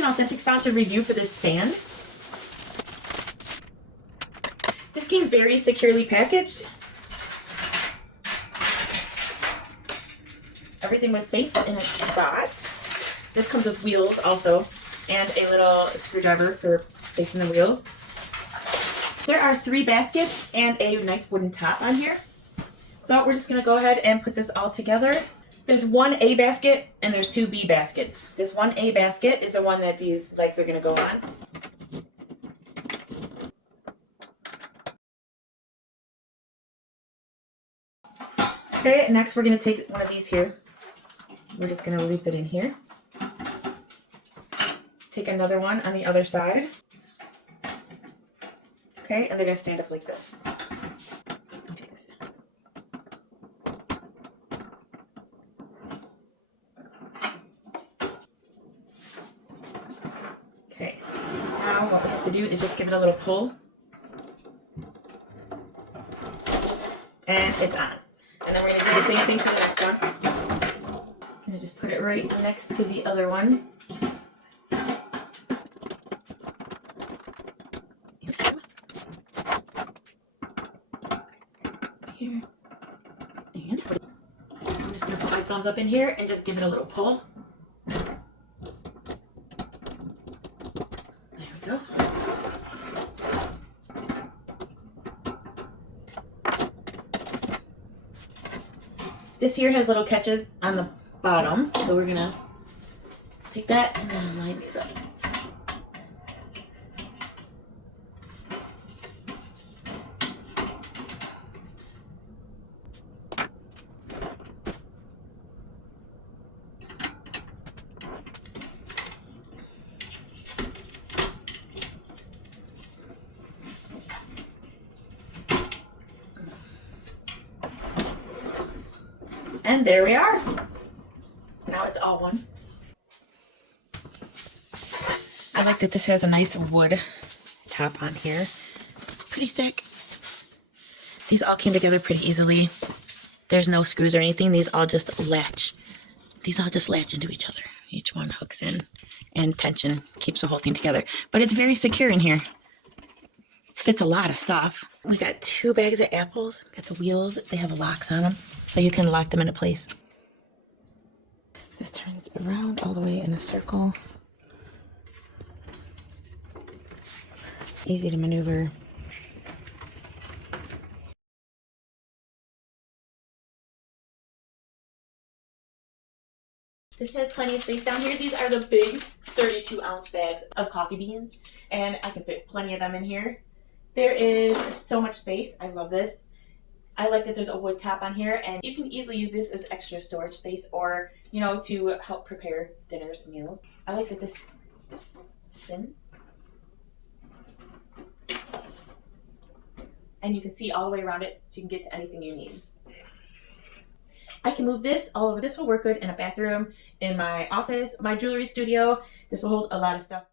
an authentic sponsored review for this stand. This came very securely packaged. Everything was safe in its spot. This comes with wheels also, and a little screwdriver for fixing the wheels. There are 3 baskets and a nice wooden top on here. So we're just gonna go ahead and put this all together. There's 1 A basket and there's 2 B baskets. This 1 A basket is the one that these legs are gonna go on. Okay, next we're gonna take one of these here. We're just gonna loop it in here. Take another one on the other side. Okay, and they're gonna stand up like this. Take this down. Okay, now what we have to do is just give it a little pull. And it's on. And then we're gonna do the same thing for the next one. I'm gonna just put it right next to the other one. Here. And I'm just gonna put my thumbs up in here and just give it a little pull. There we go. This here has little catches on the bottom, so we're gonna take that and then line these up. And there we are. Now it's all one. I like that this has a nice wood top on here. It's pretty thick. These all came together pretty easily. There's no screws or anything. These all just latch. These all just latch into each other. Each one hooks in, and tension keeps the whole thing together. But it's very secure in here. It fits a lot of stuff. We got 2 bags of apples. Got the wheels. They have locks on them, so you can lock them into place. This turns around all the way in a circle. Easy to maneuver. This has plenty of space down here. These are the big 32-ounce bags of coffee beans, and I can fit plenty of them in here. There is so much space. I love this. I like that there's a wood top on here, and you can easily use this as extra storage space or, you know, to help prepare dinners and meals. I like that this spins. And you can see all the way around it, so you can get to anything you need. I can move this all over. This will work good in a bathroom, in my office, my jewelry studio. This will hold a lot of stuff.